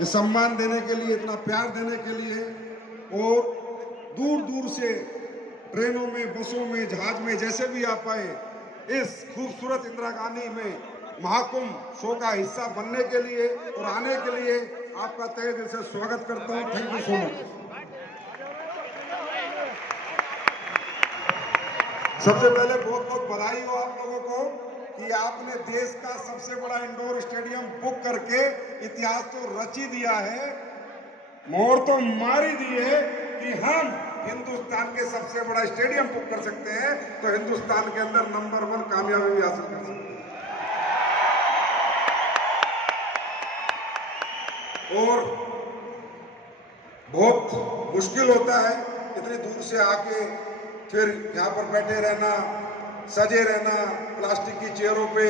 ये सम्मान देने के लिए, इतना प्यार देने के लिए, और दूर दूर से ट्रेनों में, बसों में, जहाज में, जैसे भी आप आए, इस खूबसूरत इंदिरा गांधी में महाकुंभ शो का हिस्सा बनने के लिए और आने के लिए आपका तहे दिल से स्वागत करता हूं। Thank you so much. सबसे पहले बहुत बहुत बधाई हो आप लोगों को कि आपने देश का सबसे बड़ा इंडोर स्टेडियम बुक करके इतिहास तो रच ही दिया है, मोहर तो मार ही दी है कि हम हिंदुस्तान के सबसे बड़ा स्टेडियम बुक कर सकते हैं, तो हिंदुस्तान के अंदर नंबर 1 कामयाबी भी हासिल कर सकते हैं। और बहुत मुश्किल होता है इतनी दूर से आके फिर यहाँ पर बैठे रहना, सजे रहना प्लास्टिक की चेयरों पे।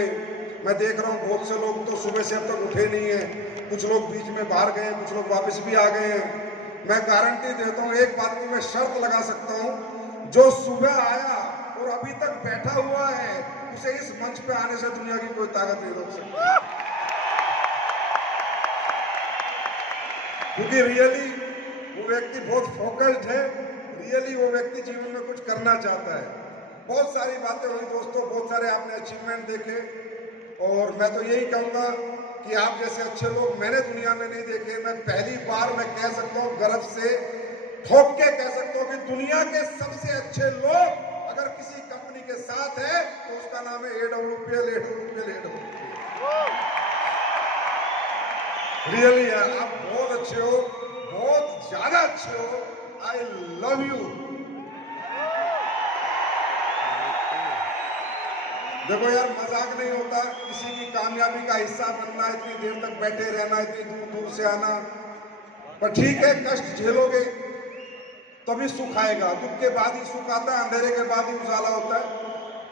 मैं देख रहा हूँ बहुत से लोग तो सुबह से अब तक उठे नहीं हैं, कुछ लोग बीच में बाहर गए, कुछ लोग वापस भी आ गए हैं। मैं गारंटी देता हूँ, एक बात की मैं शर्त लगा सकता हूँ, जो सुबह आया और अभी तक बैठा हुआ है, उसे इस मंच पे आने से दुनिया की कोई ताकत नहीं रोक सकती। क्योंकि रियली वो व्यक्ति बहुत फोकस्ड है, रियली वो व्यक्ति जीवन में कुछ करना चाहता है। बहुत सारी बातें हुई दोस्तों, बहुत सारे आपने अचीवमेंट देखे, और मैं तो यही कहूँगा कि आप जैसे अच्छे लोग मैंने दुनिया में नहीं देखे। मैं पहली बार मैं कह सकता हूँ, गर्व से ठोक के कह सकता हूँ कि दुनिया के सबसे अच्छे लोग अगर किसी कंपनी के साथ है तो उसका नाम है AWPL। रियली है, आप बहुत अच्छे हो, बहुत ज्यादा अच्छे हो। I love you. देखो यार, मजाक नहीं होता किसी की कामयाबी का हिस्सा बनना, इतनी देर तक बैठे रहना, इतनी दूर दूर से आना, पर ठीक है, कष्ट झेलोगे तभी सुख आएगा। दुख के बाद ही सुख आता है, अंधेरे के बाद ही उजाला होता है।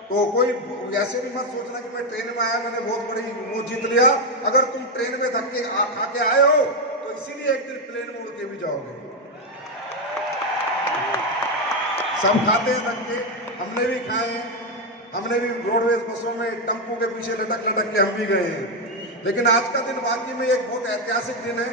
तो कोई ऐसे भी मत सोचना कि मैं ट्रेन में आया, मैंने बहुत बड़ी वो जीत लिया। अगर तुम ट्रेन में धक्के खा के आए हो तो इसीलिए एक दिन प्लेन में उड़ के भी जाओगे। सब खाते हैं धक्के, हमने भी खाए हैं, हमने भी रोडवेज बसों में टम्पू के पीछे लटक लटक के हम भी गए हैं। लेकिन आज का दिन वाकई में एक बहुत ऐतिहासिक दिन है।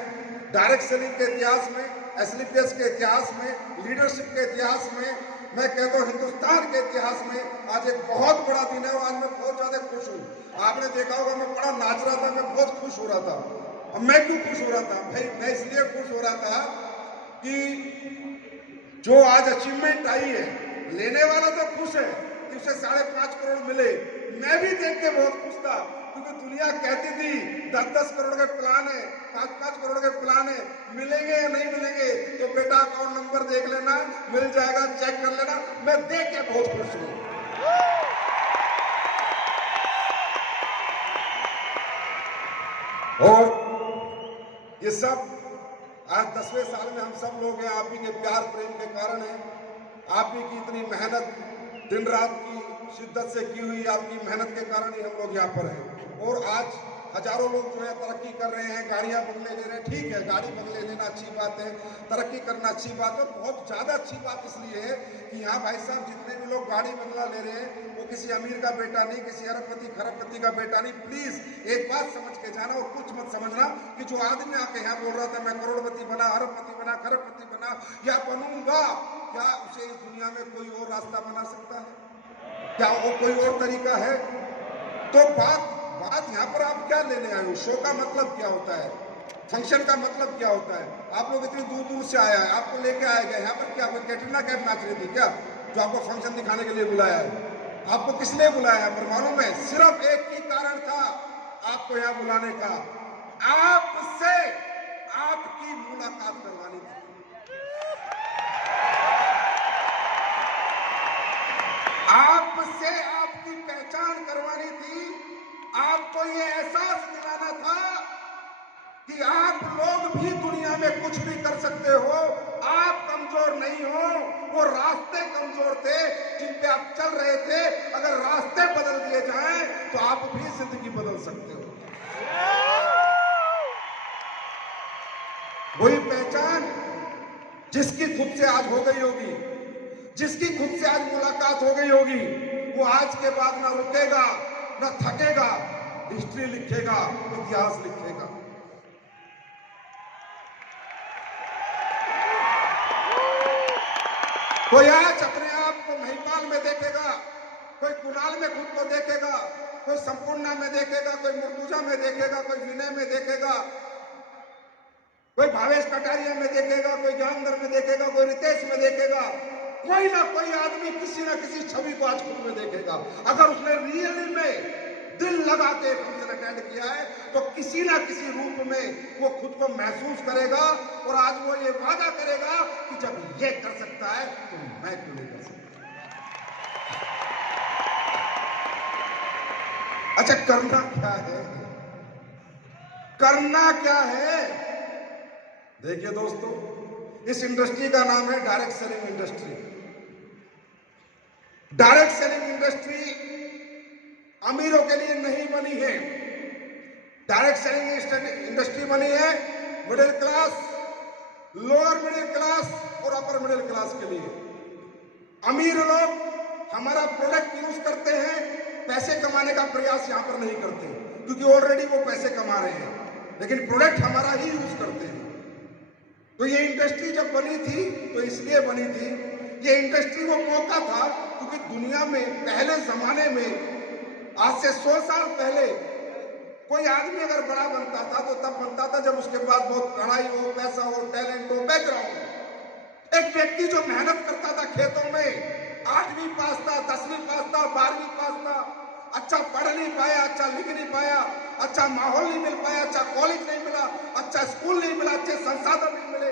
डायरेक्ट सेलिंग के इतिहास में, SLPS के इतिहास में, लीडरशिप के इतिहास में, मैं कहता हूँ हिंदुस्तान के इतिहास में आज एक बहुत बड़ा दिन है। और आज मैं बहुत ज्यादा खुश हूँ। आपने देखा होगा मैं बड़ा नाच रहा था, मैं बहुत खुश हो रहा था। अब मैं क्यों खुश हो रहा था भाई? मैं इसलिए खुश हो रहा था कि जो आज अचीवमेंट आई है, लेने वाला तो खुश है कि उसे 5.5 करोड़ मिले। मैं भी देख के बहुत खुश था, क्योंकि दुनिया कहती थी 10-10 करोड़ के प्लान है, 5-5 करोड़ के प्लान है, मिलेंगे या नहीं मिलेंगे? तो बेटा अकाउंट नंबर देख लेना, मिल जाएगा, चेक कर लेना। मैं देख के बहुत खुश हूं। और ये सब आज 10वें साल में हम सब लोग हैं, आप ही के प्यार प्रेम के कारण है। आप ही की इतनी मेहनत, दिन रात की शिद्दत से की हुई आपकी मेहनत के कारण ही हम लोग यहाँ पर हैं। और आज हजारों लोग जो है तरक्की कर रहे हैं, गाड़ियाँ बंगले ले रहे हैं। ठीक है, गाड़ी बंगले लेना अच्छी बात है, तरक्की करना अच्छी बात है। बहुत ज़्यादा अच्छी बात इसलिए है कि यहाँ भाई साहब जितने भी लोग गाड़ी बंगला ले रहे हैं वो किसी अमीर का बेटा नहीं, किसी अरबपति खरबपति का बेटा नहीं। प्लीज़ एक बात समझ के जाना, और कुछ मत समझना कि जो आदमी आके यहाँ बोल रहा था मैं करोड़पति बना, अरबपति बना, खरबपति बना या बनूंगा, क्या उसे इस दुनिया में कोई और रास्ता बना सकता है? क्या वो कोई और तरीका है? तो बात यहाँ पर आप क्या लेने आए हो? शो का मतलब क्या होता है? फंक्शन का मतलब क्या होता है? आप लोग इतनी दूर दूर से आया है, आपको लेके आए गए यहाँ पर क्या कोई कैटरीना कैफ नाच रही थी क्या, जो आपको फंक्शन दिखाने के लिए बुलाया है? आपको किस लिए बुलाया है? पर मालूम है, सिर्फ एक ही कारण था आपको यहाँ बुलाने का, आपसे आपकी मुलाकात करवानी थी। आपसे आपकी पहचान करवानी थी, आपको ये एहसास दिलाना था कि आप लोग भी दुनिया में कुछ भी कर सकते हो, आप कमजोर नहीं हो। वो रास्ते कमजोर थे जिन पे आप चल रहे थे, अगर रास्ते बदल दिए जाएं तो आप भी जिंदगी बदल सकते हो। वही पहचान जिसकी खुद से आज हो गई होगी, जिसकी खुद से आज मुलाकात हो गई होगी, वो आज के बाद ना रुकेगा, ना थकेगा, हिस्ट्री लिखेगा, इतिहास लिखेगा। कोई आज अपने आप को महिपाल में देखेगा, कोई कुणाल में खुद को देखेगा, कोई संपूर्णा में देखेगा, कोई मुर्तुजा में देखेगा, कोई विनय में देखेगा, कोई भावेश कटारिया में देखेगा, कोई ज्ञानधर में देखेगा, कोई रितेश में देखेगा। कोई ना कोई आदमी किसी ना किसी छवि को आज खुद में देखेगा। अगर उसने रियली में दिल लगा के फंक्शन अटेंड किया है तो किसी ना किसी रूप में वो खुद को महसूस करेगा और आज वो ये वादा करेगा कि जब ये कर सकता है तो मैं क्यों नहीं कर सकता। अच्छा, करना क्या है? करना क्या है? देखिए दोस्तों, इस इंडस्ट्री का नाम है direct selling industry. Direct selling industry अमीरों के लिए नहीं बनी है। डायरेक्ट सेलिंग इंडस्ट्री बनी है middle class, lower middle class और अपर मिडिल क्लास के लिए। अमीर लोग हमारा प्रोडक्ट यूज करते हैं, पैसे कमाने का प्रयास यहां पर नहीं करते क्योंकि ऑलरेडी वो पैसे कमा रहे हैं, लेकिन प्रोडक्ट हमारा ही यूज करते हैं। तो ये इंडस्ट्री जब बनी थी तो इसलिए बनी थी, ये इंडस्ट्री वो मौका था क्योंकि दुनिया में पहले जमाने में, आज से 100 साल पहले, कोई आदमी अगर बड़ा बनता था तो तब बनता था जब उसके पास बहुत पढ़ाई हो, पैसा हो, टैलेंट हो, बैकग्राउंड हो। एक व्यक्ति जो मेहनत करता था खेतों में, 8वीं पास था, 10वीं पास था, 12वीं पास था, अच्छा पढ़ नहीं पाया, अच्छा लिख नहीं पाया, अच्छा माहौल नहीं मिल पाया, अच्छा कॉलेज नहीं मिला, अच्छा स्कूल नहीं मिला, अच्छे संसाधन नहीं मिले,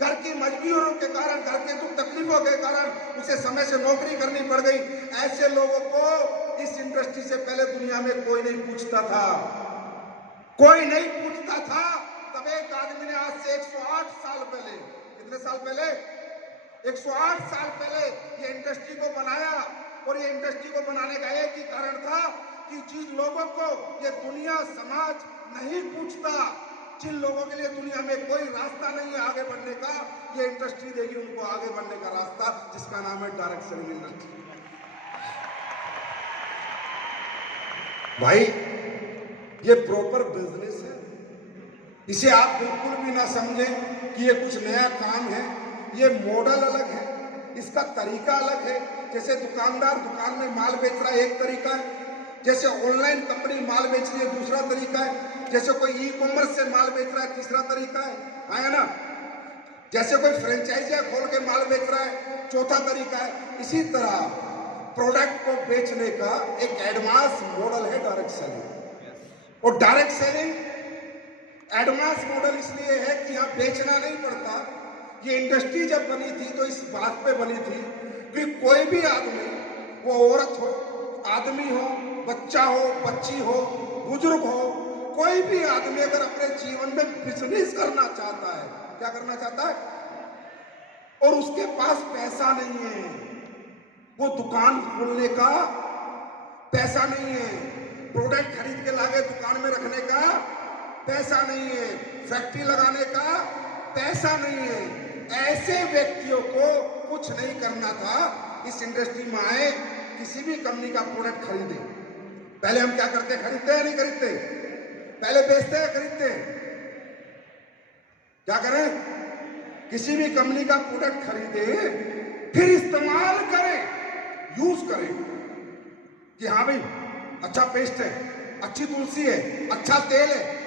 घर की मजबूरियों के कारण, घर के दुख तकलीफों के कारण उसे समय से नौकरी करनी पड़ गई। ऐसे लोगों को इस इंडस्ट्री से पहले दुनिया में कोई नहीं पूछता था, कोई नहीं पूछता था। तब एक आदमी ने आज से 108 साल पहले, कितने साल पहले? 108 साल पहले ये इंडस्ट्री को बनाया। और ये इंडस्ट्री को बनाने का एक ही कारण था कि जिन लोगों को ये दुनिया समाज नहीं पूछता, जिन लोगों के लिए दुनिया में कोई रास्ता नहीं है आगे बढ़ने का, ये इंडस्ट्री देगी उनको आगे बढ़ने का रास्ता, जिसका नाम है डायरेक्ट सेलिंग इंडस्ट्री। भाई, ये प्रॉपर बिजनेस है, इसे आप बिल्कुल भी ना समझें कि ये कुछ नया काम है। ये मॉडल अलग है, इसका तरीका अलग है। जैसे दुकानदार दुकान में माल बेच रहा है एक तरीका है, जैसे ऑनलाइन कंपनी माल बेच रही है दूसरा तरीका है, जैसे कोई ई कॉमर्स से माल बेच रहा है तीसरा तरीका है ना, जैसे कोई फ्रेंचाइजियां खोल के माल बेच रहा है चौथा तरीका है। इसी तरह प्रोडक्ट को बेचने का एक एडवांस मॉडल है डायरेक्ट सेलिंग। और डायरेक्ट सेलिंग एडवांस मॉडल इसलिए है कि यहां बेचना नहीं पड़ता। ये इंडस्ट्री जब बनी थी तो इस बात पे बनी थी कि कोई भी आदमी, वो औरत हो, आदमी हो, बच्चा हो, बच्ची हो, बुजुर्ग हो, कोई भी आदमी अगर अपने जीवन में बिजनेस करना चाहता है, क्या करना चाहता है, और उसके पास पैसा नहीं है, वो दुकान खोलने का पैसा नहीं है, प्रोडक्ट खरीद के लाके दुकान में रखने का पैसा नहीं है, फैक्ट्री लगाने का पैसा नहीं है, ऐसे व्यक्तियों को कुछ नहीं करना था, इस इंडस्ट्री में आए, किसी भी कंपनी का प्रोडक्ट खरीदे। पहले हम क्या करते, खरीदते हैं नहीं खरीदते? पहले बेचते हैं खरीदते हैं? क्या करें? किसी भी कंपनी का प्रोडक्ट खरीदे, फिर इस्तेमाल करें, यूज करें कि हाँ भाई अच्छा पेस्ट है, अच्छी तुलसी है, अच्छा तेल है,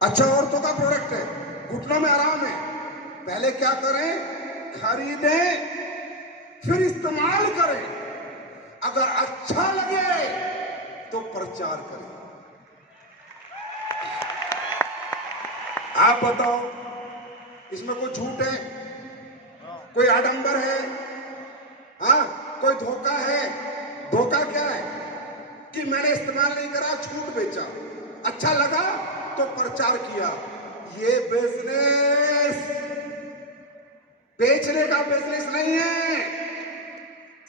अच्छा औरतों का प्रोडक्ट है, घुटनों में आराम है। पहले क्या करें? खरीदें, फिर इस्तेमाल करें, अगर अच्छा लगे तो प्रचार करें। आप बताओ, इसमें कोई झूठ है, कोई आडंबर है, हाँ, कोई धोखा है? धोखा क्या है कि मैंने इस्तेमाल नहीं करा, छूट बेचा, अच्छा लगा तो प्रचार किया। ये बिजनेस बेचने का बिजनेस नहीं है,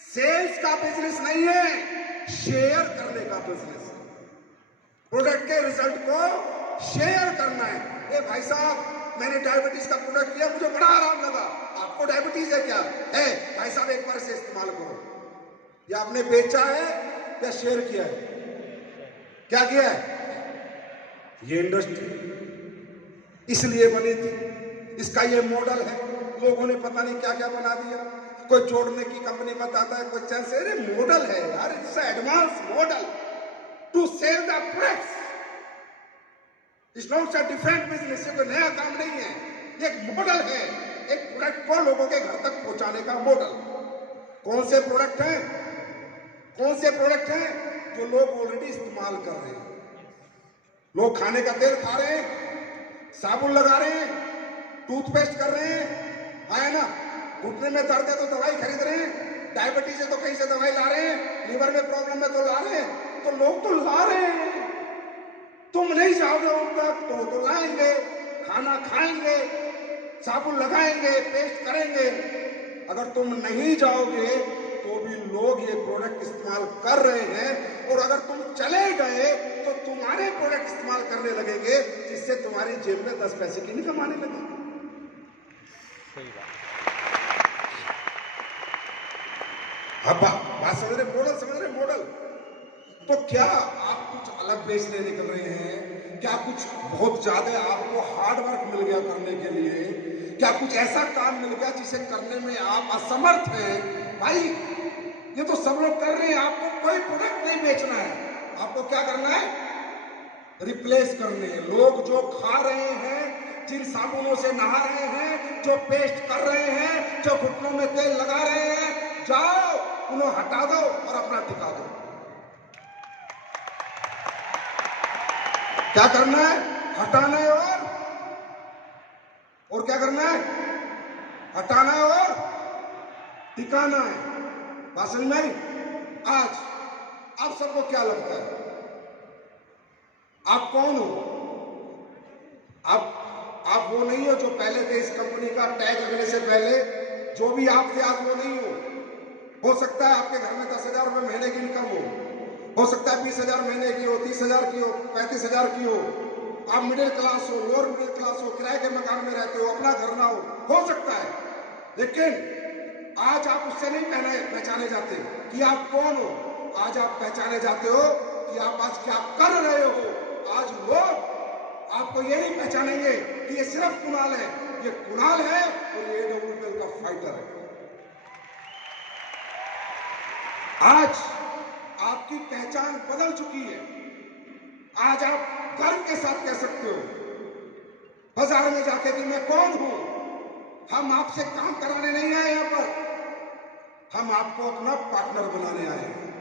सेल्स का बिजनेस नहीं है, शेयर करने का बिजनेस है। प्रोडक्ट के रिजल्ट को शेयर करना है। ए भाई साहब, मैंने डायबिटीज का प्रोडक्ट लिया, मुझे बड़ा आराम लगा, आपको डायबिटीज है क्या? है भाई साहब, एक बार से इस्तेमाल करो। या आपने बेचा है या शेयर किया है? क्या किया है? ये इंडस्ट्री इसलिए बनी थी, इसका ये मॉडल है। लोगों ने पता नहीं क्या क्या बना दिया। कोई जोड़ने की कंपनी बताता है, कोई चैन से। अरे मॉडल है यार, it's advance model to sell the products. It's not a different business. ये कोई नया काम नहीं है, ये एक मॉडल है, एक प्रोडक्ट को लोगों के घर तक पहुंचाने का मॉडल। कौन से प्रोडक्ट हैं? कौन से प्रोडक्ट हैं जो लोग ऑलरेडी इस्तेमाल कर रहे हैं? लोग खाने का तेल खा रहे हैं, साबुन लगा रहे हैं, टूथपेस्ट कर रहे हैं, है ना। घुटने में दर्द है तो दवाई खरीद रहे हैं, डायबिटीज है तो कहीं से दवाई ला रहे हैं, लिवर में प्रॉब्लम है तो ला रहे हैं। तो लोग तो ला रहे हैं, तुम नहीं जाओगे उन तक तो लाएंगे, खाना खाएंगे, साबुन लगाएंगे, पेस्ट करेंगे। अगर तुम नहीं जाओगे तो भी लोग ये प्रोडक्ट इस्तेमाल कर रहे हैं, और अगर तुम चले गए तो तुम्हारे प्रोडक्ट इस्तेमाल करने लगेंगे, जिससे तुम्हारी जेब में 10 पैसे की इनकम आने लगेगी। सही बात। अब बात समझ रहे? मॉडल समझ रहे? मॉडल। तो क्या आप कुछ अलग बेचने निकल रहे हैं? क्या कुछ बहुत ज्यादा आपको हार्ड वर्क मिल गया करने के लिए? क्या कुछ ऐसा काम मिल गया जिसे करने में आप असमर्थ हैं? भाई ये तो सब लोग कर रहे हैं, आपको कोई प्रोडक्ट नहीं बेचना है, आपको क्या करना है? रिप्लेस करने हैं। लोग जो खा रहे हैं, जिन साबुनों से नहा रहे हैं, जो पेस्ट कर रहे हैं, जो घुटनों में तेल लगा रहे हैं, जाओ उन्हें हटा दो और अपना टिका दो। क्या करना है? हटाना है और क्या करना है? हटाना है और टिकाना है। बात समझ में आई? आज आप सबको क्या लगता है? आप कौन हो? आप वो नहीं हो जो पहले थे इस कंपनी का टैग लगने से पहले। जो भी आप थे आज वो नहीं हो सकता है आपके घर में 10,000 रुपए महीने की इनकम हो सकता है 20,000 महीने की हो, 30,000 की हो, 35,000 की हो। आप मिडिल क्लास हो, लोअर मिडिल क्लास हो, किराए के मकान में रहते हो, अपना घर ना हो सकता है। लेकिन आज आप उससे नहीं पहचाने जाते कि आप कौन हो। आज आप पहचाने जाते हो कि आप आज क्या कर रहे हो। आज लोग आपको ये नहीं पहचानेंगे कि ये सिर्फ कुणाल है, ये कुणाल है और ये AWPL का फाइटर है। आज आपकी पहचान बदल चुकी है। आज आप गर्व के साथ कह सकते हो बाजार में जाके कि मैं कौन हूं। हम आपसे काम कराने नहीं आए यहां पर, हम आपको अपना पार्टनर बनाने आए हैं।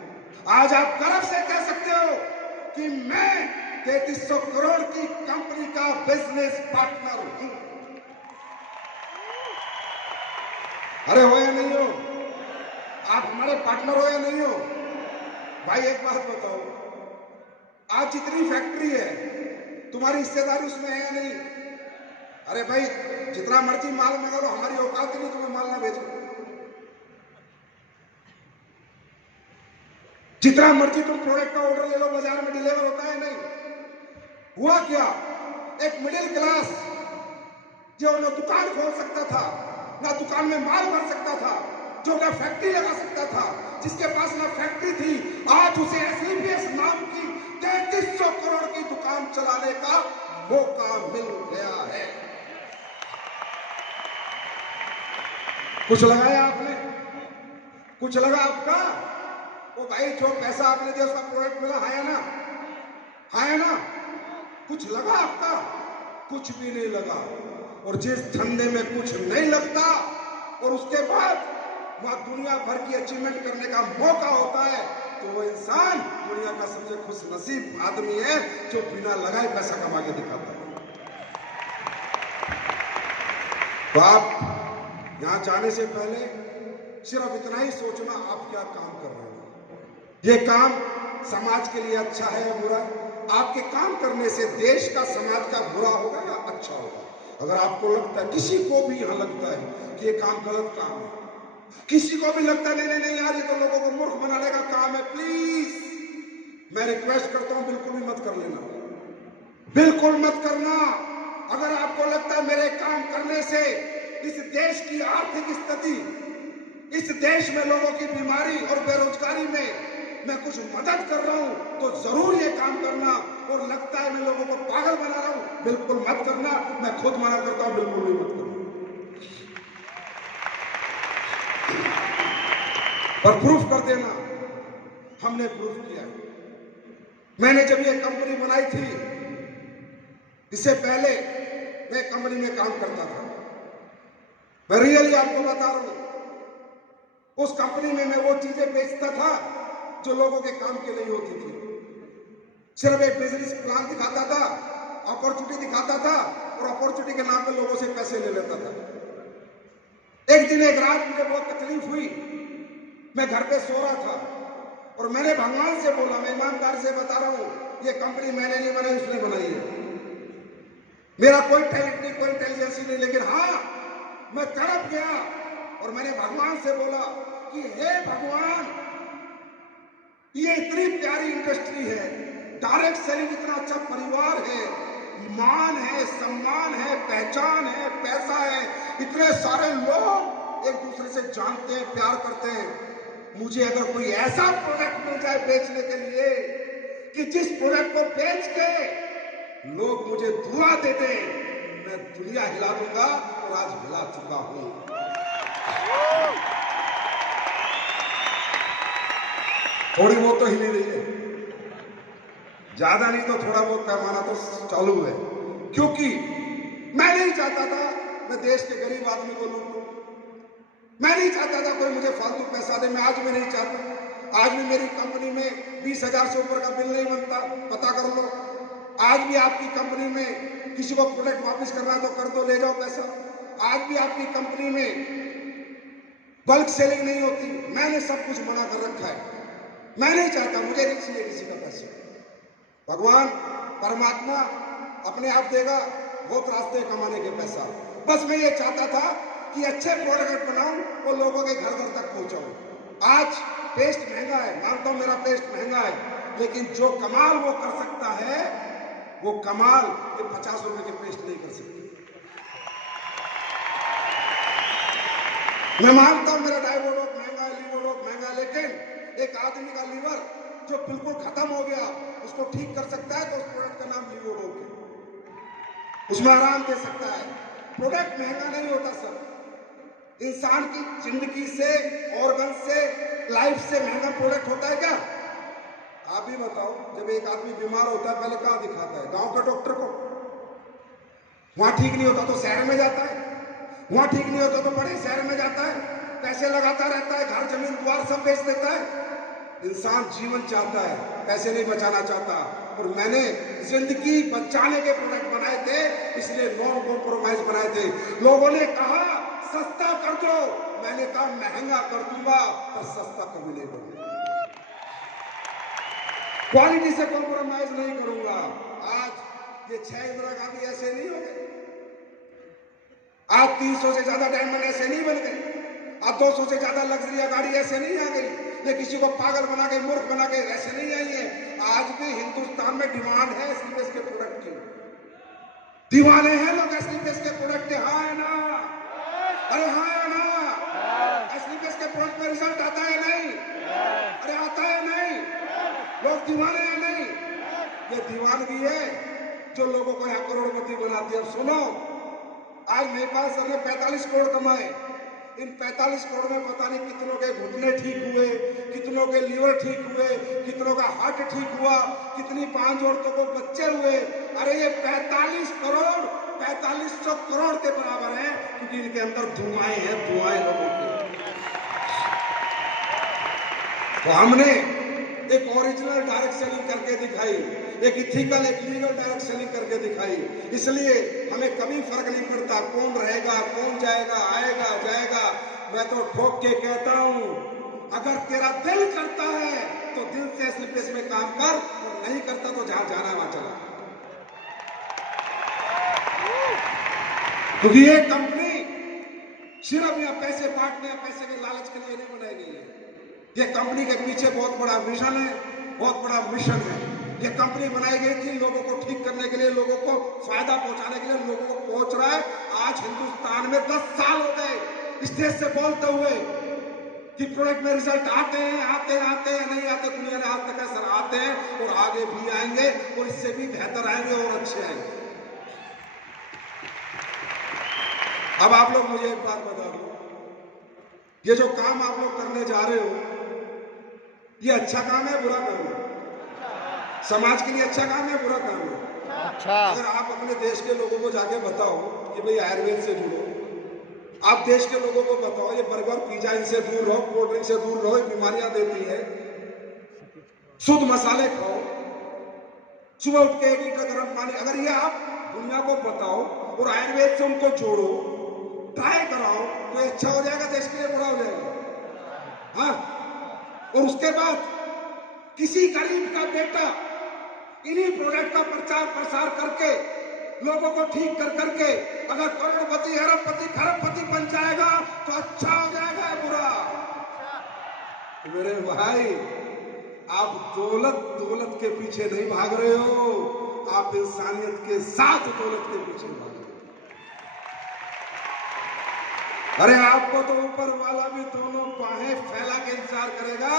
आज आप गर्व से कह सकते हो कि मैं 3300 करोड़ की कंपनी का बिजनेस पार्टनर हूं। अरे हो या नहीं हो? आप हमारे पार्टनर हो या नहीं हो? भाई एक बात बताओ, आज जितनी फैक्ट्री है तुम्हारी हिस्सेदारी उसमें है या नहीं? अरे भाई जितना मर्जी माल मंगा लो, हमारी औकात नहीं तुम्हें माल ना बेचो। जितना मर्जी तुम प्रोडक्ट का ऑर्डर ले लो, बाजार में डिलीवर होता है नहीं? हुआ क्या? एक मिडिल क्लास जो ना दुकान खोल सकता था, ना दुकान में माल भर सकता था, जो ना फैक्ट्री लगा सकता था, जिसके पास ना फैक्ट्री थी, आज उसे SLPS नाम की 3300 करोड़ की दुकान चलाने का मौका मिल गया है। कुछ लगाया आपने? कुछ लगा आपका? वो भाई जो पैसा आपने दिया उसका प्रोडक्ट मिला है ना? है ना? कुछ लगा आपका? कुछ भी नहीं लगा। और जिस धंधे में कुछ नहीं लगता और उसके बाद वहां दुनिया भर की अचीवमेंट करने का मौका होता है, तो वो इंसान दुनिया का सबसे खुश नसीब आदमी है जो बिना लगाए पैसा कमा के दिखाता है। तो आप यहां जाने से पहले सिर्फ इतना ही सोचना, आप क्या काम कर रहे हो। ये काम समाज के लिए अच्छा है या बुरा? आपके काम करने से देश का, समाज का बुरा होगा या अच्छा होगा? अगर आपको लगता है, किसी को भी यहां लगता है कि ये काम गलत काम है, किसी को भी लगता है नहीं नहीं यार ये तो लोगों को मूर्ख बनाने का काम है, प्लीज मैं रिक्वेस्ट करता हूं बिल्कुल भी मत कर लेना, बिल्कुल मत करना। अगर आपको लगता है मेरे काम करने से इस देश की आर्थिक स्थिति, इस देश में लोगों की बीमारी और बेरोजगारी में मैं कुछ मदद कर रहा हूं, तो जरूर ये काम करना। और लगता है मैं लोगों को पागल बना रहा हूं, बिल्कुल मत करना। मैं खुद मना करता हूं, बिल्कुल भी मत करना। और प्रूफ कर देना। हमने प्रूफ किया। मैंने जब ये कंपनी बनाई थी, इससे पहले मैं कंपनी में काम करता था। मैं रियली आपको बता रहा हूं, उस कंपनी में मैं वो चीजें बेचता था जो लोगों के काम के नहीं होती थी। सिर्फ एक बिजनेस प्लान दिखाता था, अपॉर्चुनिटी दिखाता था और अपॉर्चुनिटी के नाम पे लोगों से पैसे ले लेता था। एक दिन एक रात मुझे बहुत तकलीफ हुई। मैं घर पे सो रहा था और मैंने भगवान से बोला, मैं ईमानदारी से बता रहा हूं, ये कंपनी मैंने नहीं बनाई, उसने बनाई है। मेरा कोई टैलेंट नहीं, कोई इंटेलिजेंस नहीं, लेकिन हाँ, मैं तड़प गया और मैंने भगवान से बोला कि हे भगवान, ये इतनी प्यारी इंडस्ट्री है, डायरेक्ट सेलिंग इतना अच्छा परिवार है, मान है, सम्मान है, पहचान है, पैसा है, इतने सारे लोग एक दूसरे से जानते हैं, प्यार करते हैं। मुझे अगर कोई ऐसा प्रोडक्ट मिल जाए बेचने के लिए कि जिस प्रोडक्ट को बेच के लोग मुझे दुआ देते, मैं दुनिया हिला दूंगा और आज हिला चुका हूं। थोड़ी बहुत तो हिली रही है, ज्यादा नहीं तो थोड़ा बहुत पैमाना तो चालू है, क्योंकि मैं नहीं चाहता था मैं देश के गरीब आदमी को लूटूं। मैं नहीं चाहता था कोई मुझे फालतू पैसा दे। मैं आज भी नहीं चाहता। आज भी मेरी कंपनी में 20,000 से ऊपर का बिल नहीं बनता, पता कर लो। आज भी आपकी कंपनी में किसी को प्रोडक्ट वापस करना है तो कर दो, ले जाओ पैसा। आज भी आपकी कंपनी में बल्क सेलिंग नहीं होती। मैंने सब कुछ मना कर रखा है। मैं नहीं चाहता, मुझे नहीं चाहिए किसी का पैसा। भगवान परमात्मा अपने आप देगा, बहुत रास्ते कमाने के पैसा। बस मैं ये चाहता था कि अच्छे प्रोडक्ट बनाऊं और लोगों के घर घर तक पहुंचाऊं। आज पेस्ट महंगा है, मानता हूं मेरा पेस्ट महंगा है, लेकिन जो कमाल वो कर सकता है, वो कमाल ये 50 रुपए के पेस्ट नहीं कर सकते। मैं मानता हूं मेरा डायबोडोक महंगा है, लीवोडोक महंगा है, लेकिन एक आदमी का लीवर जो बिल्कुल खत्म हो गया, उसको ठीक कर सकता है तो उस प्रोडक्ट का नाम लीवोडोक है। उसमें आराम दे सकता है। प्रोडक्ट महंगा नहीं होता सर। इंसान की जिंदगी से, ऑर्गन से, लाइफ से महंगा प्रोडक्ट होता है क्या? आप ही बताओ। जब एक आदमी बीमार होता है पहले कहां दिखाता है? गांव के डॉक्टर को। वहां ठीक नहीं होता तो शहर में जाता है, वहां ठीक नहीं होता तो बड़े शहर में जाता है, पैसे लगाता रहता है, घर जमीन द्वार सब बेच देता है। इंसान जीवन चाहता है, पैसे नहीं बचाना चाहता। और मैंने जिंदगी बचाने के प्रोडक्ट बनाए थे, इसलिए नॉन कॉम्प्रोमाइज बनाए थे। लोगों ने कहा सस्ता कर दो, मैंने कहा महंगा कर दूंगा पर सस्ता कभी नहीं करूंगा, क्वालिटी से कॉम्प्रोमाइज नहीं करूंगा। आज ये 6 इंदिरा गांधी ऐसे नहीं हो गए, आज 300 से ज्यादा डायमंड ऐसे नहीं बन गए, आज 200 से ज्यादा लग्जरी गाड़ी ऐसे नहीं आ गई, ये किसी को पागल बना के, मूर्ख बना के ऐसे नहीं आई है। आज भी हिंदुस्तान में डिमांड है एसलीपेस के प्रोडक्ट की। दीवाने हैं लोग एसलीपेस के प्रोडक्ट के। हाँ है ना? अरे हाँ है ना? एसलीपेस के प्रोडक्ट में रिजल्ट आता है नहीं? अरे आता है नहीं? लोग दीवाने हैं नहीं? ये दीवानगी है जो लोगों को यहाँ करोड़पति बनाती है। सुनो, आज महिपाल सर ने 45 करोड़ कमाए। इन 45 करोड़ में पता नहीं कितनों के घुटने ठीक हुए, कितनों के लीवर ठीक हुए, कितनों का हार्ट ठीक हुआ, कितनी 5 औरतों को बच्चे हुए। अरे ये 45 करोड़ 4500 करोड़ के बराबर है, क्योंकि इनके अंदर धुआएं हैं, धुआएं लोगों की। तो हमने एक ओरिजिनल डायरेक्ट सेलिंग करके दिखाई, एक इथिकल, एक लीगल डायरेक्ट सेलिंग करके दिखाई। इसलिए हमें कभी फर्क नहीं पड़ता कौन रहेगा, कौन जाएगा, आएगा, जाएगा। मैं तो ठोक के कहता हूं, अगर तेरा दिल करता है तो दिल से एसलीपेस में काम कर, और नहीं करता तो जहां जाना वहां चला। क्योंकि ये कंपनी सिर्फ यहाँ पैसे बांटने, पैसे के लालच के लिए नहीं बनाई गई है। ये कंपनी के पीछे बहुत बड़ा विजन है, बहुत बड़ा मिशन है। ये कंपनी बनाई गई थी लोगों को ठीक करने के लिए, लोगों को फायदा पहुंचाने के लिए, लोगों को पहुंच रहा है। आज हिंदुस्तान में 10 साल हो गए स्टेज से बोलते हुए कि प्रोडक्ट में रिजल्ट आते हैं, आते हैं, आते हैं, नहीं आते। दुनिया ने आज तक है सर, आते हैं और आगे भी आएंगे और इससे भी बेहतर आएंगे और अच्छे आएंगे। अब आप लोग मुझे एक बात बता दो, ये जो काम आप लोग करने जा रहे हो, ये अच्छा काम है बुरा काम है? समाज के लिए अच्छा काम है बुरा काम है? अच्छा। अगर आप अपने देश के लोगों को जाके बताओ कि भाई आयुर्वेद से जुड़ो, आप देश के लोगों को बताओ ये बर्गर पिज्जा इनसे दूर रहो, कोल्ड ड्रिंक से दूर रहो, ये बीमारियां देती है, शुद्ध मसाले खाओ, सुबह उठ के 1 लीटर गर्म पानी, अगर ये आप दुनिया को बताओ और आयुर्वेद से उनको जोड़ो, ट्राई कराओ, तो ये अच्छा हो जाएगा, देश के लिए बुरा हो जाएगा? हाँ। और उसके बाद किसी गरीब का बेटा इन्हीं प्रोडक्ट का प्रचार प्रसार करके लोगों को ठीक कर करके अगर करोड़पति अरबपति खरबपति बन जाएगा तो अच्छा हो जाएगा या बुरा? मेरे भाई, आप दौलत के पीछे नहीं भाग रहे हो, आप इंसानियत के साथ दौलत के पीछे भाग रहे हो। अरे आपको तो ऊपर वाला भी दोनों बाहें फैला के इंतजार करेगा।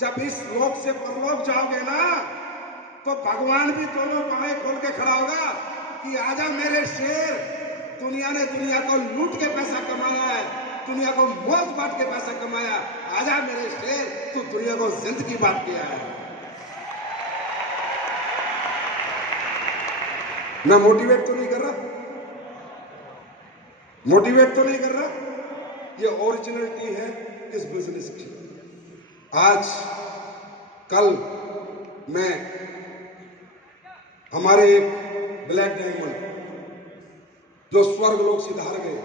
जब इस लोक से परलोक जाओगे ना तो भगवान भी दोनों बाहें खोल के खड़ा होगा कि आजा मेरे शेर, दुनिया ने दुनिया को लूट के पैसा कमाया है, दुनिया को मौत बांट के पैसा कमाया, आजा मेरे शेर, तू दुनिया को जिंदगी बांट के आया है। मैं मोटिवेट तो नहीं कर रहा, मोटिवेट तो नहीं कर रहा, ये ओरिजिनलिटी है इस बिजनेस की। आज कल मैं हमारे एक ब्लैक डायमंड जो स्वर्ग लोक सिधार गए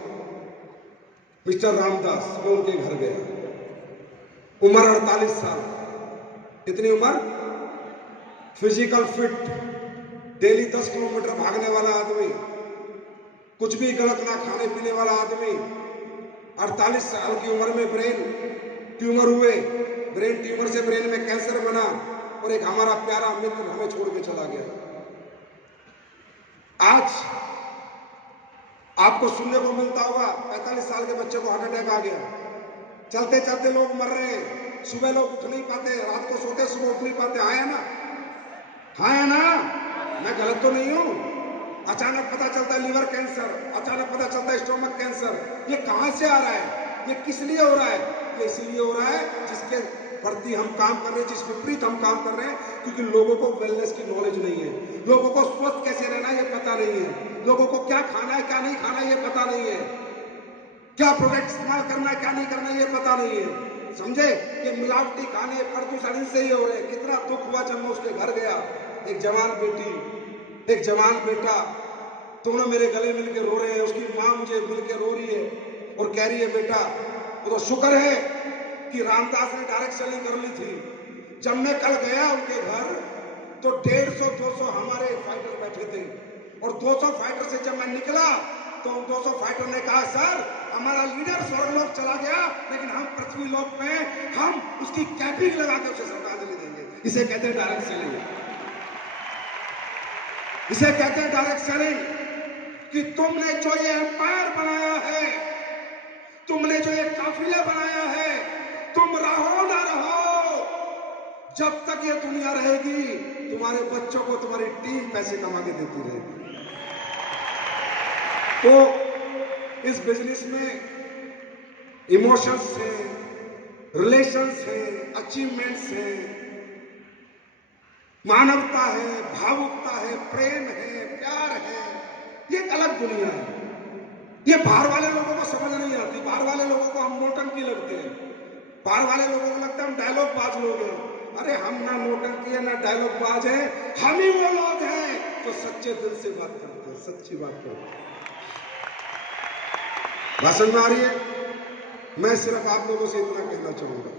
मिस्टर रामदास, मैं उनके घर गया। उम्र 48 साल, कितनी उम्र? फिजिकल फिट, डेली 10 किलोमीटर भागने वाला आदमी, कुछ भी गलत ना खाने पीने वाला आदमी, 48 साल की उम्र में ब्रेन ट्यूमर हुए, ब्रेन ट्यूमर से ब्रेन में कैंसर बना और एक हमारा प्यारा मित्र हमें छोड़ के चला गया। आज आपको सुनने को मिलता होगा 45 साल के बच्चे को हार्ट अटैक आ गया, चलते चलते लोग मर रहे हैं, सुबह लोग उठ नहीं पाते, रात को सोते सुबह उठ नहीं पाते। हाँ है ना? हाँ है ना? मैं गलत तो नहीं हूं? अचानक पता चलता है लीवर कैंसर, अचानक पता चलता है स्टोमक कैंसर। ये कहां से आ रहा है? ये किस लिए हो रहा है? ये इसलिए हो रहा है जिसके प्रति हम काम कर रहे हैं, जिस विपरीत हम काम कर रहे हैं, क्योंकि लोगों को वेलनेस की नॉलेज नहीं है, लोगों को स्वस्थ कैसे रहना ये पता नहीं है, लोगों को क्या खाना है क्या नहीं खाना ये पता नहीं है, क्या प्रोडक्ट इस्तेमाल करना है क्या नहीं करना ये पता नहीं है। समझे? ये मिलावटी खाने प्रदूषण से ही हो रहे। कितना दुख हुआ जब मैं उसके घर गया, एक जवान बेटी एक जवान बेटा, दोनों मेरे गले मिलके रो रहे हैं, उसकी माँ मुझे मिलके रो रही है और कह रही है बेटा वो तो शुक्र है कि रामदास ने डायरेक्ट सेलिंग कर ली थी। जब मैं कल गया उनके घर तो 150-200 हमारे फाइटर बैठे थे और 200 फाइटर से जब मैं निकला तो 200 फाइटर ने कहा सर हमारा लीडर स्वर्गलोक चला गया लेकिन हम पृथ्वी लोक में हम उसकी कैपिंग लगा के उसे श्रद्धांजलि देंगे। इसे कहते हैं डायरेक्ट सेलिंग, इसे कहते हैं डायरेक्ट सेलिंग। कि तुमने जो ये एम्पायर बनाया है, तुमने जो ये काफिले बनाया है, तुम रहो ना रहो, जब तक ये दुनिया रहेगी तुम्हारे बच्चों को तुम्हारी टीम पैसे कमा के देती रहेगी। तो इस बिजनेस में इमोशंस हैं, रिलेशंस हैं, अचीवमेंट्स हैं, मानवता है, भावुकता है, प्रेम है, प्यार है। ये एक अलग दुनिया है। ये बाहर वाले लोगों को समझ नहीं आती। बाहर वाले लोगों को हम नौटंकी लगते हैं, बाहर वाले लोगों को लगता है हम डायलॉग बाज लोग हैं। अरे हम ना नौटंकी है ना डायलॉग बाज है, हम ही वो लोग हैं जो सच्चे दिल से बात करते हैं, सच्ची बात करते हैं। भाषण में आ रही है? मैं सिर्फ आप लोगों से इतना कहना चाहूंगा,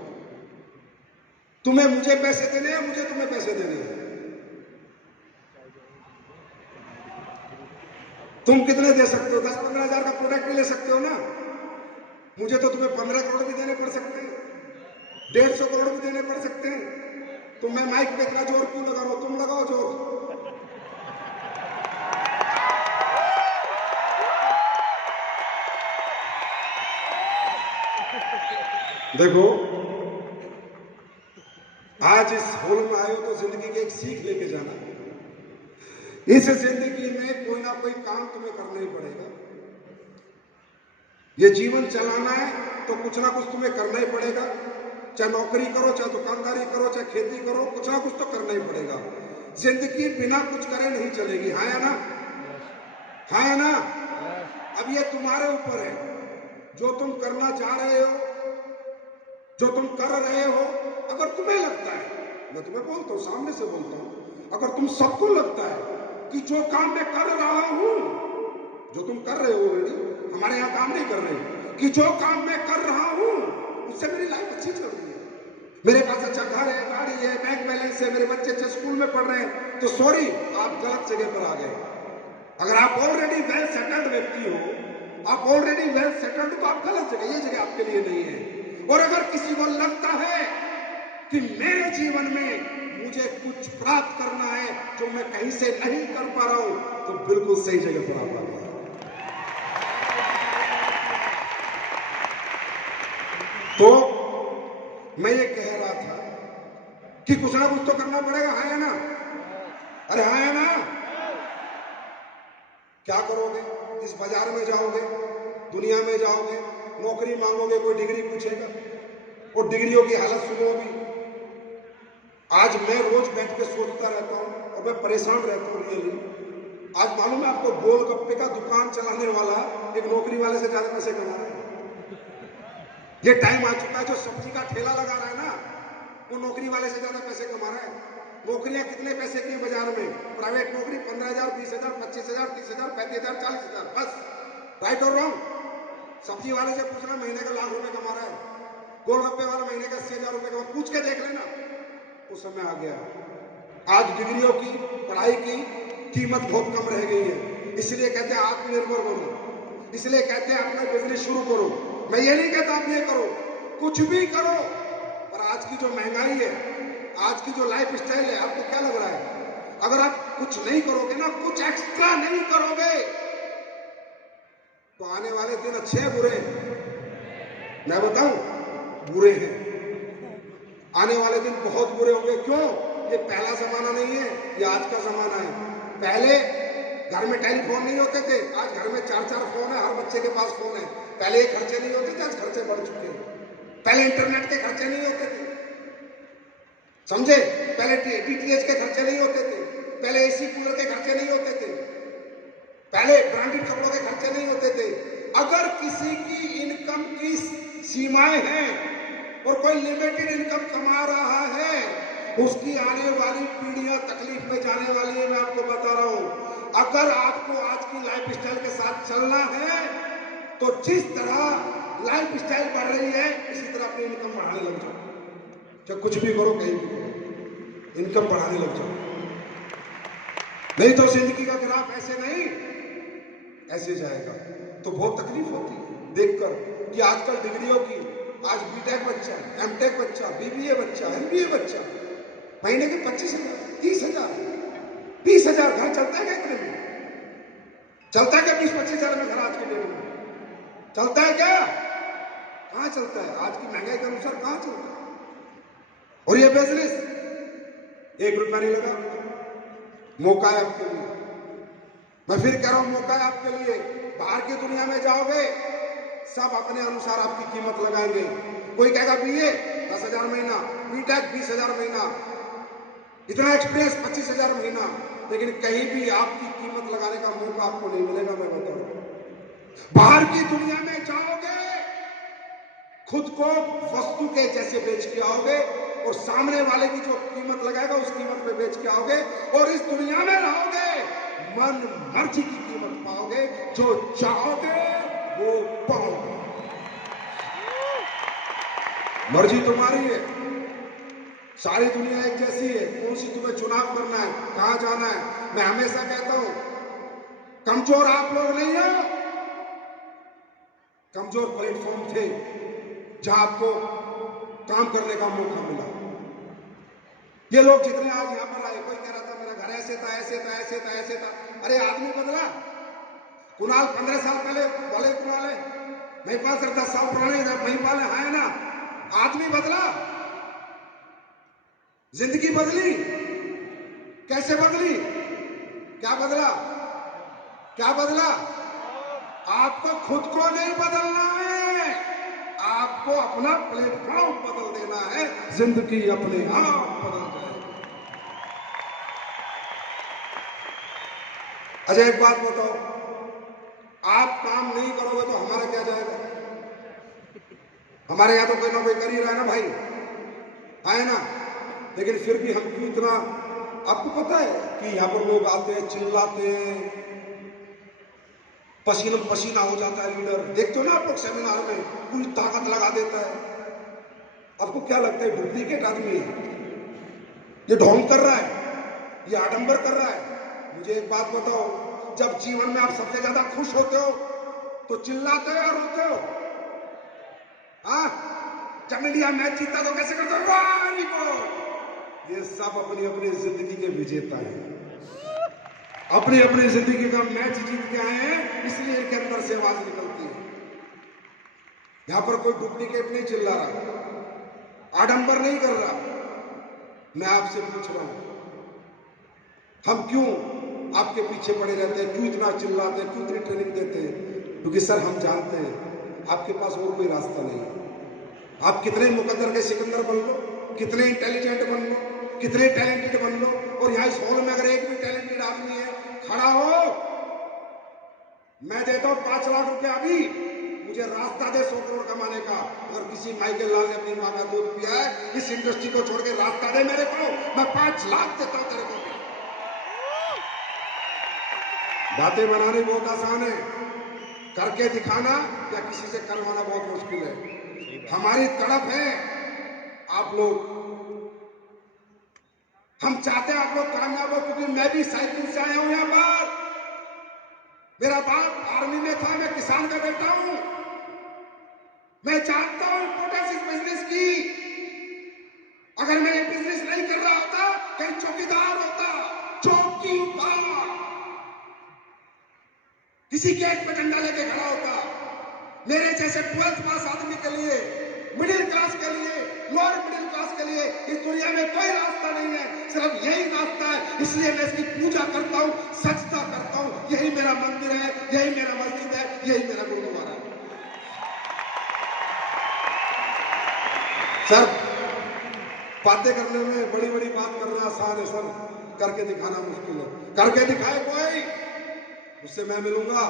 तुम्हें मुझे पैसे देने हैं, मुझे तुम्हें पैसे देने हैं। तुम कितने दे सकते हो? 10-15 हजार का प्रोडक्ट भी ले सकते हो ना। मुझे तो तुम्हें 15 करोड़ भी देने पड़ सकते हैं, 150 करोड़ भी देने पड़ सकते हैं। तो मैं माइक पे इतना जोर क्यों लगा रहा हूं? तुम लगाओ जोर। देखो आज इस हॉल में आए हो तो जिंदगी की एक सीख लेके जाना है। इस जिंदगी में कोई ना कोई काम तुम्हें करना ही पड़ेगा। ये जीवन चलाना है तो कुछ ना कुछ तुम्हें करना ही पड़ेगा। चाहे नौकरी करो, चाहे दुकानदारी करो, चाहे खेती करो, कुछ ना कुछ तो करना ही पड़ेगा। जिंदगी बिना कुछ करे नहीं चलेगी। हाँ या ना? हाँ या ना? अब ये तुम्हारे ऊपर है, जो तुम करना चाह रहे हो, जो तुम कर रहे हो। अगर तुम्हें लगता है, मैं तुम्हें बोलता हूं, सामने से बोलता हूं, अगर तुम सबको लगता है कि जो काम मैं कर रहा हूं, जो तुम कर रहे हो ऑलरेडी, हमारे यहां काम नहीं कर रहे, कि जो काम मैं कर रहा हूं उससे मेरी लाइफ अच्छी चल रही है, मेरे पास अच्छा घर है, गाड़ी है, बैंक बैलेंस है, मेरे बच्चे अच्छे स्कूल में पढ़ रहे हैं, तो सॉरी, आप गलत जगह पर आ गए। अगर आप ऑलरेडी वेल सेटल्ड व्यक्ति हो, आप ऑलरेडी वेल सेटल्ड, तो आप गलत जगह, ये जगह आपके लिए नहीं है। और अगर किसी को लगता है कि मेरे जीवन में मुझे कुछ प्राप्त करना है जो मैं कहीं से नहीं कर पा रहा हूं, तो बिल्कुल सही जगह पर आप आ गए। तो मैं ये कह रहा था कि कुछ ना कुछ तो करना पड़ेगा। हाँ या ना? अरे हाँ या ना? क्या करोगे? इस बाजार में जाओगे, दुनिया में जाओगे, नौकरी मांगोगे, कोई डिग्री पूछेगा, और डिग्रियों की हालत सुनोगी। आज मैं रोज बैठ के सोचता रहता हूं और मैं परेशान रहता हूं रियली। आज मालूम है आपको, गोलगप्पे का दुकान चलाने वाला एक नौकरी वाले से ज्यादा पैसे कमा रहा है। ये टाइम आ चुका है, जो सब्जी का ठेला लगा रहा है ना, वो नौकरी वाले से ज्यादा पैसे कमा रहा है। नौकरियां कितने पैसे की बाजार में? प्राइवेट नौकरी 15,000, 20,000, 25,000, 30,000, 35,000, 40,000, बस। राइट और रॉन्ग? सब्जी वाले से पूछना, महीने का लाख रुपए कमा रहा है, गोलगप्पे वाला महीने का 80,000 रुपए कमा, पूछ के देख लेना। उस समय आ गया। आज डिग्रियों की, पढ़ाई की कीमत बहुत कम रह गई है, इसलिए कहते हैं आत्मनिर्भर बनो, इसलिए कहते हैं अपना बिजनेस शुरू करो। मैं ये नहीं कहता आप ये करो, कुछ भी करो, पर आज की जो महंगाई है, आज की जो लाइफ स्टाइल है, आपको क्या लग रहा है, अगर आप कुछ नहीं करोगे ना, कुछ एक्स्ट्रा नहीं करोगे, तो आने वाले दिन अच्छे बुरे, मैं बताऊं, बुरे हैं। आने वाले दिन बहुत बुरे होंगे। क्यों? ये पहला जमाना नहीं है, ये आज का जमाना है। पहले घर में टेलीफोन नहीं होते थे, आज घर में 4-4 फोन है, हर बच्चे के पास फोन है। पहले ये खर्चे नहीं होते थे, आज खर्चे बढ़ चुके हैं। पहले इंटरनेट के खर्चे नहीं होते थे, समझे? पहले डीटीएच के खर्चे नहीं होते थे, पहले एसी कूलर के खर्चे नहीं होते थे, पहले ब्रांडेड कपड़ों के खर्चे नहीं होते थे। अगर किसी की इनकम की सीमाएं हैं और कोई लिमिटेड इनकम कमा रहा है, उसकी आने वाली पीढ़ियां तकलीफ में जाने वाली है। मैं आपको बता रहा हूं, अगर आपको आज की लाइफ स्टाइल के साथ चलना है, तो जिस तरह लाइफ स्टाइल बढ़ रही है, इसी तरह अपनी इनकम बढ़ाने लग जाओ। चाहे कुछ भी करो, कहीं भी करो, इनकम बढ़ाने लग जाओ। नहीं तो जिंदगी का ग्राफ ऐसे नहीं, ऐसे जाएगा। तो बहुत तकलीफ होती है देखकर कि आजकल डिग्रियों की, आज बीटेक बच्चा, एमटेक बच्चा, बीबीए बच्चा, एमबीए बच्चा, महीने के 25,000, 30,000, 20,000। घर चलता है क्या इतने में? चलता है क्या 20-25,000 में घर आज के डेट में? चलता है क्या? कहां चलता है? आज की महंगाई के अनुसार कहां चलता है? और ये बिजनेस 1 रुपया नहीं लगा। मौका है आपके लिए, मैं फिर कह रहा हूं, मौका है आपके लिए। बाहर की दुनिया में जाओगे, सब अपने अनुसार आपकी कीमत लगाएंगे। कोई कहेगा बीए 10,000 महीना, बीटेक 20,000 महीना, इतना एक्सपीरियंस 25,000 महीना, लेकिन कहीं भी आपकी कीमत लगाने का मौका आपको नहीं मिलेगा। मैं बता रहा हूं, बाहर की दुनिया में जाओगे, खुद को वस्तु के जैसे बेच के आओगे, और सामने वाले की जो कीमत लगाएगा उस कीमत पे बेच के आओगे, और इस दुनिया में रहोगे, मन मर्जी की कीमत पाओगे, जो चाहोगे वो पाओगे। मर्जी तुम्हारी है, सारी दुनिया एक जैसी है। कौन सी तुम्हें चुनाव करना है, कहां जाना है? मैं हमेशा कहता हूं, कमजोर आप लोग नहीं हो, कमजोर प्लेटफॉर्म थे जहां आपको काम करने का मौका मिला। ये लोग जितने आज यहां पर आए, कोई कह रहा था मेरा घर ऐसे था, ऐसे था, ऐसे था, ऐसे था। अरे आदमी बदला। कुणाल 15 साल पहले बोले, कुणाल है महिपाल सर 10 साल पुराने महिपाल है ना। आदमी बदला, जिंदगी बदली। कैसे बदली? क्या बदला? क्या बदला? आपको खुद को नहीं बदलना है, आपको अपना प्लेटफॉर्म बदल देना है, जिंदगी अपने आप बदल जाएगी। अच्छा एक बात बताओ, आप काम नहीं करोगे तो हमारा क्या जाएगा? हमारे यहां तो कोई ना कोई कर ही रहा है ना भाई, है ना? लेकिन फिर भी हम क्यों इतना, आपको पता है कि यहाँ पर लोग आते हैं, चिल्लाते हैं, पसीना पसीना हो जाता है लीडर, देखते हो ना आप लोग सेमिनार में, पूरी ताकत लगा देता है। आपको क्या लगता है डुप्लीकेट आदमी है, ये ढोंग कर रहा है, ये आडंबर कर रहा है? मुझे एक बात बताओ, जब जीवन में आप सबसे ज्यादा खुश होते हो तो चिल्लाते हो या रोते हो? हाँ, जब इंडिया मैच जीता तो कैसे करते हो? ये सब अपनी अपनी जिंदगी के विजेता हैं, अपनी अपनी जिंदगी का मैच जीत के आए हैं, इसलिए इनके अंदर से आवाज निकलती है। यहां पर कोई डुप्लीकेट नहीं चिल्ला रहा, आडंबर नहीं कर रहा। मैं आपसे पूछ रहा हूं, हम क्यों आपके पीछे पड़े रहते हैं, क्यों इतना चिल्लाते हैं, क्यों इतनी ट्रेनिंग देते हैं? क्योंकि सर हम जानते हैं आपके पास और कोई रास्ता नहीं है। आप कितने मुकद्दर के सिकंदर बन लो, कितने इंटेलिजेंट बन लो, कितने टैलेंटेड बन लो, और यहाँ इस हॉल में अगर एक भी टैलेंटेड आदमी है, खड़ा हो, मैं देता हूं 5 लाख रुपया अभी, मुझे रास्ता दे 100 करोड़ कमाने का। अगर किसी माइकल लाल ने अपनी मां का दूध पिया है, इस इंडस्ट्री को छोड़ के रास्ता दे मेरे को, मैं 5 लाख देता हूं तेरे को। बातें बनानी बहुत आसान है, करके दिखाना या किसी से करवाना बहुत मुश्किल है। हमारी तड़प है आप लोग, हम चाहते हैं आप लोग कामयाब हो, क्योंकि मैं भी साइकिल से आया हूं यहां पर। मेरा बाप आर्मी में था, मैं किसान का बेटा हूं। मैं जानता हूं इंपोर्टेंस इस बिजनेस की। अगर मैं ये बिजनेस नहीं कर रहा होता, कहीं चौकीदार होता, चौकीदार, किसी गेट पे डंडा लेके खड़ा होता। मेरे जैसे 12th पास आदमी के लिए, मिडिल क्लास के लिए, लोअर मिडिल क्लास के लिए इस दुनिया में कोई रास्ता नहीं है, सिर्फ यही रास्ता है। इसलिए मैं इसकी पूजा करता हूं, सजदा करता हूं। यही मेरा मंदिर है, यही मेरा मस्जिद है, यही मेरा गुरुद्वारा है। सर बातें करने में बड़ी बड़ी बात करना आसान है सर, करके दिखाना मुश्किल है। करके दिखाए कोई, उससे मैं मिलूंगा।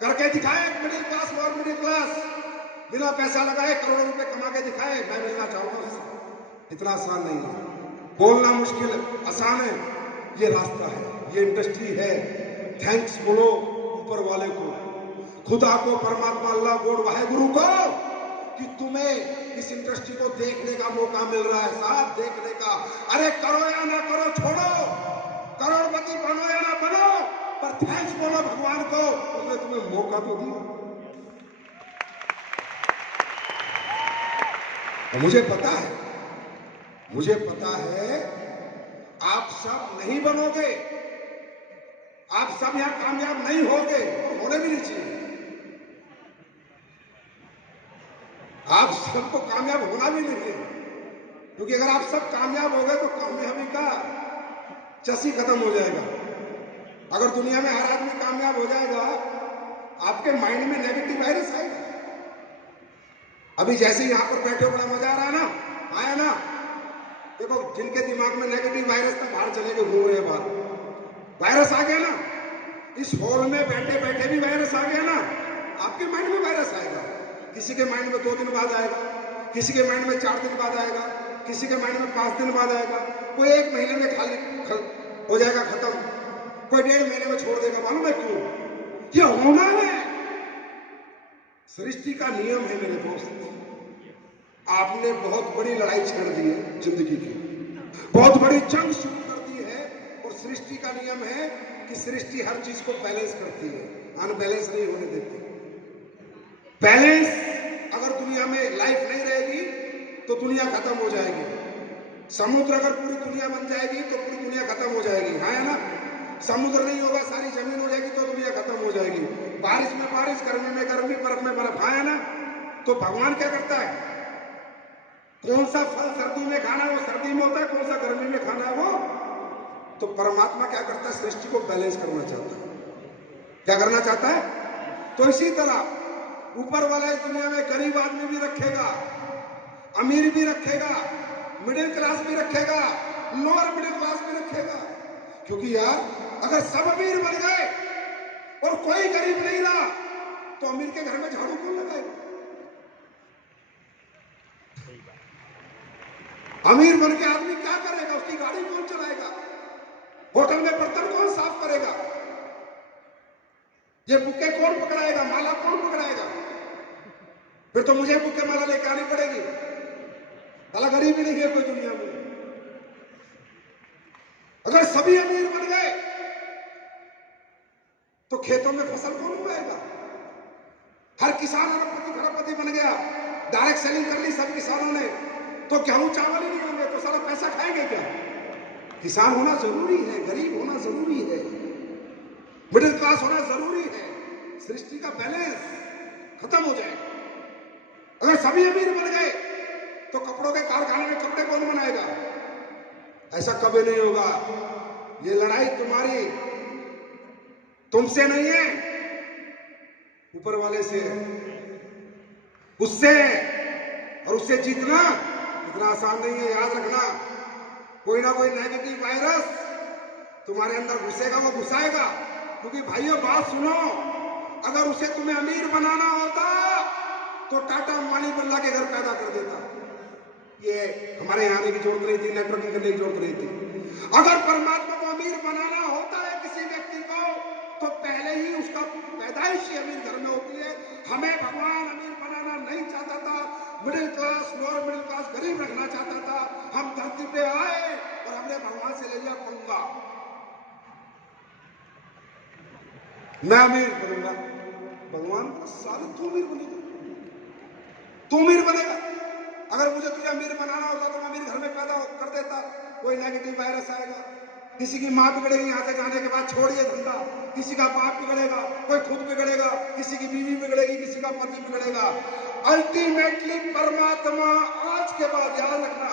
करके दिखाए middle class, lower middle class, बिना पैसा लगाए करोड़ों रुपए कमा के दिखाए, मैं मिलना चाहूंगा उससे। इतना आसान नहीं है, बोलना मुश्किल है, आसान है। ये रास्ता है, ये इंडस्ट्री है। थैंक्स बोलो ऊपर वाले को, खुदा को, परमात्मा, अल्लाह, गॉड, वाहेगुरु को, कि तुम्हें इस इंडस्ट्री को देखने का मौका मिल रहा है साहब, देखने का। अरे करो या ना करो, छोड़ो, करोड़पति बनो या ना बनो, पर थैंक्स बोलो भगवान को, उसने तुम्हें मौका तो दिया। मुझे पता है, मुझे पता है आप सब नहीं बनोगे, आप सब यहां कामयाब नहीं होगे, होने भी नहीं चाहिए। आप सबको कामयाब होना भी नहीं है, क्योंकि अगर आप सब कामयाब हो गए तो कामयाबी का चसी खत्म हो जाएगा। अगर दुनिया में हर आदमी कामयाब हो जाएगा, आपके माइंड में नेगेटिव वायरस आएगा। अभी जैसे यहां पर बैठे हो बड़ा मजा आ रहा है ना, आया ना? देखो जिनके दिमाग में नेगेटिव वायरस था, बाहर चले गए, घूम रहे बाहर, वायरस आ गया ना। इस हॉल में बैठे बैठे भी वायरस आ गया ना, आपके माइंड में वायरस आएगा। किसी के माइंड में 2 दिन बाद आएगा, किसी के माइंड में 4 दिन बाद आएगा, किसी के माइंड में 5 दिन बाद आएगा, कोई 1 महीने में खाली हो जाएगा खत्म, कोई 1.5 महीने में छोड़ देगा। मालूम है क्यों? ये होना है, सृष्टि का नियम है मेरे दोस्त। आपने बहुत बड़ी लड़ाई छेड़ दी है जिंदगी की, बहुत बड़ी जंग शुरू कर दी है, और सृष्टि का नियम है कि सृष्टि हर चीज को बैलेंस करती है, अनबैलेंस नहीं होने देती। बैलेंस अगर दुनिया में लाइफ नहीं रहेगी तो दुनिया खत्म हो जाएगी। समुद्र अगर पूरी दुनिया बन जाएगी तो पूरी दुनिया खत्म हो जाएगी, हाँ है ना? समुद्र नहीं होगा, सारी जमीन हो जाएगी तो दुनिया खत्म हो जाएगी। बारिश में बारिश, गर्मी में गर्मी, बर्फ में बर्फ, हाँ है ना? तो भगवान क्या करता है? कौन सा फल सर्दी में खाना है वो सर्दी में होता है, कौन सा गर्मी में खाना है वो। तो परमात्मा क्या करता है? सृष्टि को बैलेंस करना चाहता है। क्या करना चाहता है? तो इसी तरह ऊपर वाला इस दुनिया में गरीब आदमी भी रखेगा, अमीर भी रखेगा, मिडिल क्लास भी रखेगा, लोअर मिडिल क्लास भी रखेगा। क्योंकि यार अगर सब अमीर बन गए और कोई गरीब नहीं रहा तो अमीर के घर में झाड़ू कौन लगाएगा? अमीर बन के आदमी क्या करेगा? उसकी गाड़ी कौन चलाएगा? होटल में बर्तन कौन साफ करेगा? ये बुके कौन पकड़ाएगा? माला कौन पकड़ाएगा? फिर तो मुझे बुके माला लेके आनी पड़ेगी। भला गरीब ही नहीं है कोई दुनिया में। अगर सभी अमीर बन गए तो खेतों में फसल कौन उगाएगा? हर किसान अरबपति खरबपति बन गया, डायरेक्ट सेलिंग कर ली सब किसानों ने, तो गेहूं चावल ही नहीं होंगे तो सारा पैसा खाएंगे क्या? किसान होना जरूरी है, गरीब होना जरूरी है, मिडिल क्लास होना जरूरी है। सृष्टि का बैलेंस खत्म हो जाएगा। अगर सभी अमीर बन गए तो कपड़ों के कारखाने में कपड़े कौन बनाएगा? ऐसा कभी नहीं होगा। ये लड़ाई तुम्हारी तुमसे नहीं है, ऊपर वाले से है। उससे और उससे जीतना इतना आसान नहीं है। याद रखना, कोई ना कोई नेगेटिव वायरस तुम्हारे अंदर घुसेगा, वो घुसाएगा। क्योंकि भाइयों बात सुनो, अगर उसे तुम्हें अमीर बनाना होता तो टाटा अंबानी बिरला के घर पैदा कर देता। ये हमारे यहाँ आने की जरूरत नहीं थी, नेटवर्किंग करने की जरूरत नहीं थी। अगर परमात्मा को अमीर बनाना होता है किसी व्यक्ति को तो पहले ही उसका पैदाइश ही अमीर घर में होती है। हमें भगवान अमीर बनाना नहीं चाहता था, middle class lower middle class गरीब रखना चाहता था। हम धरती पे आए और हमने भगवान से ले लिया पंगा, मैं अमीर बनूंगा। भगवान को सारे तू अमीर बनेगा, तू अमीर बनेगा। अगर मुझे तुझे अमीर बनाना होता तो मैं अमीर घर में पैदा कर देता। कोई नेगेटिव वायरस आएगा, किसी की माँ बिगड़ेगी यहाँ से जाने के बाद, छोड़िए धंधा, किसी का बाप बिगड़ेगा, कोई खुद बिगड़ेगा, किसी की बीवी बिगड़ेगी, किसी का पति बिगड़ेगा। अल्टीमेटली परमात्मा आज के बाद याद रखना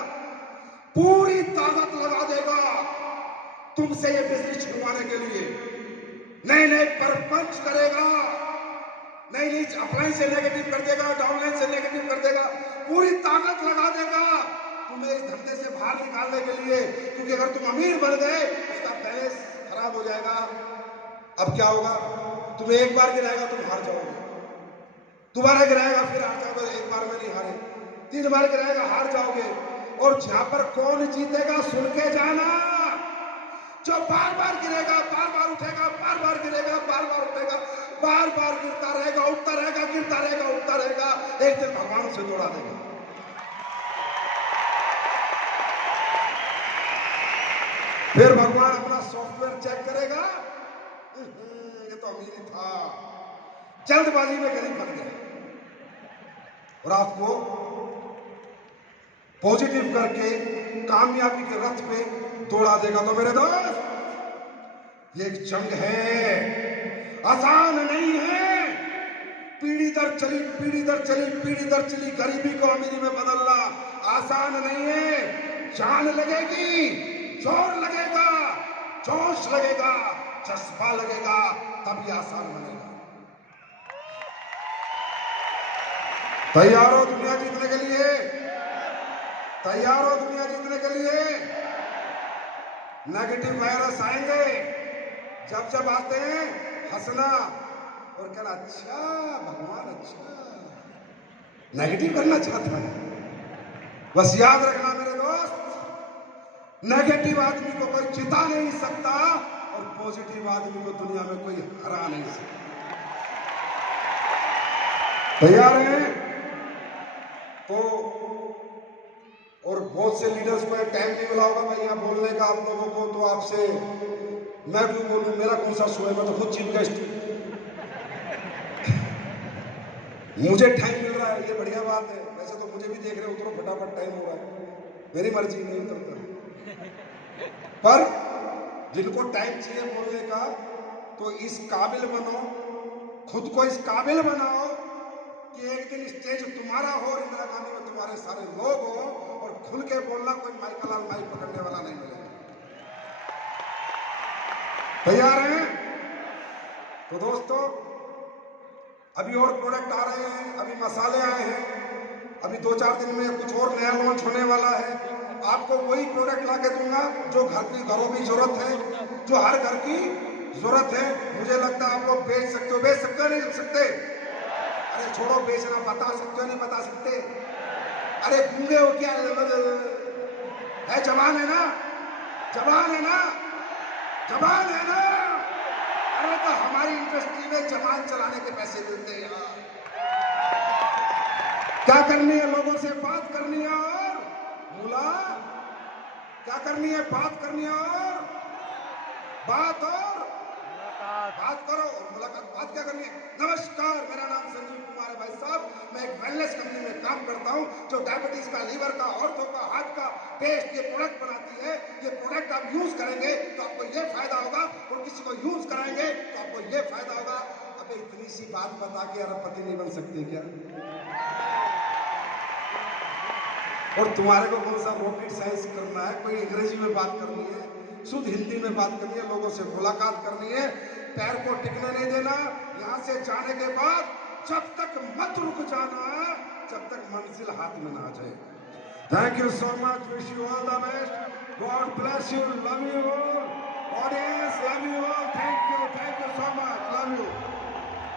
पूरी ताकत लगा देगा तुमसे ये बिजनेस छुड़वाने के लिए। नए नए परपंच करेगा, नई नई अपलाइन से नेगेटिव कर देगा, डाउनलाइन से नेगेटिव कर देगा, पूरी ताकत लगा देगा तुम्हें इस धंधे से बाहर निकालने के लिए। क्योंकि अगर तुम अमीर बन गए उसका बैलेंस खराब हो जाएगा। अब क्या होगा? तुम्हें एक बार गिराएगा तुम हार जाओगे, दोबारा गिराएगा फिर हार जाओगे, एक बार में नहीं हारे, 3 बार गिराएगा हार जाओगे। और जहां पर कौन जीतेगा सुन के जाना, जो बार बार गिरेगा, बार बार उठेगा, बार बार गिरेगा, बार बार उठेगा, बार बार गिरता रहेगा, उठता रहेगा, गिरता रहेगा, उठता रहेगा, एक दिन भगवान उसे दौड़ा देगा। फिर भगवान अपना सॉफ्टवेयर चेक करेगा, ये तो अमीर ही था, जल्दबाजी में गरीब बन गया, और आपको पॉजिटिव करके कामयाबी के रथ पे दौड़ा देगा। तो मेरे दोस्त, ये एक जंग है, आसान नहीं है। पीढ़ी दर चली, पीढ़ी दर चली, पीढ़ी दर चली गरीबी को अमीरी में बदलना आसान नहीं है। जान लगेगी, जोर लगेगा, जोश लगेगा, जज्बा लगेगा, तभी आसान बनेगा। तैयार हो दुनिया जीतने के लिए? तैयार हो दुनिया जीतने के लिए? नेगेटिव वायरस आएंगे, जब जब आते हैं हंसना और कहना अच्छा भगवान अच्छा, नेगेटिव करना चाहता है। बस याद रखना मेरे दोस्त, नेगेटिव आदमी को कोई जिता नहीं सकता और पॉजिटिव आदमी को दुनिया में कोई हरा नहीं सकता। तैयार हैं? तो और बहुत से लीडर्स को टाइम नहीं मिला होगा भाई यहाँ बोलने का आप लोगों को, तो आपसे मैं क्यों बोलूं, मेरा कौन सा शो है, मैं तो खुद चीफ गेस्ट हूं। मुझे टाइम मिल रहा है, ये बढ़िया बात है। वैसे तो मुझे भी देख रहे हो, उतरो फटाफट, टाइम हो रहा है, मेरी मर्जी नहीं उतरता। पर जिनको टाइम चाहिए बोलने का, तो इस काबिल बनो, खुद को इस काबिल बनाओ कि एक दिन स्टेज तुम्हारा हो, इंदिरा गांधी में तुम्हारे सारे लोग हो, और खुल के बोलना, कोई माइकलाल माइक पकड़ने वाला नहीं मिलेगा। तैयार हैं? तो दोस्तों, अभी और प्रोडक्ट आ रहे हैं, अभी मसाले आए हैं, अभी 2-4 दिन में कुछ और नया लॉन्च होने वाला है। आपको वही प्रोडक्ट ला के दूंगा जो घरों की जरूरत है, जो हर घर की जरूरत है। मुझे लगता है आप लोग बेच सकते हो नहीं बेच सकते? अरे छोड़ो बेचना, बता सकते हो नहीं बता सकते? अरे गूंगे हो क्या है? जवान है ना, जवान है ना, जवान है ना? अरे तो हमारी इंडस्ट्री में जवान चलाने के पैसे मिलते हैं यार। क्या करनी है? लोगों से बात करनी है और मूला क्या करनी है? बात करनी है और बात करो और मुलाकात। बात क्या करनी है? नमस्कार, मेरा नाम संजीव कुमार है भाई साहब। मैं एक वेलनेस कंपनी में काम करता हूं जो डायबिटीज का, लीवर का, ऑर्थो का, हार्ट का पेस्ट ये प्रोडक्ट बनाती है। ये प्रोडक्ट आप यूज करेंगे तो आपको ये फायदा होगा और किसी को यूज कराएंगे तो आपको ये फायदा होगा। अबे इतनी सी बात बता के अरबपति नहीं बन सकते क्या? और तुम्हारे को कौन सा रॉकेट साइंस करना है? कोई अंग्रेजी में बात करनी है, शुद्ध हिंदी में बात करनी है, लोगों से मुलाकात करनी है। पैर को टिकने नहीं देना। यहां से जाने के बाद जब तक मत रुक जाना जब तक मंजिल हाथ में ना आ जाए। Thank you so much, wish you all the best, God bless you, love you all audience, love you all, thank you so much, love you.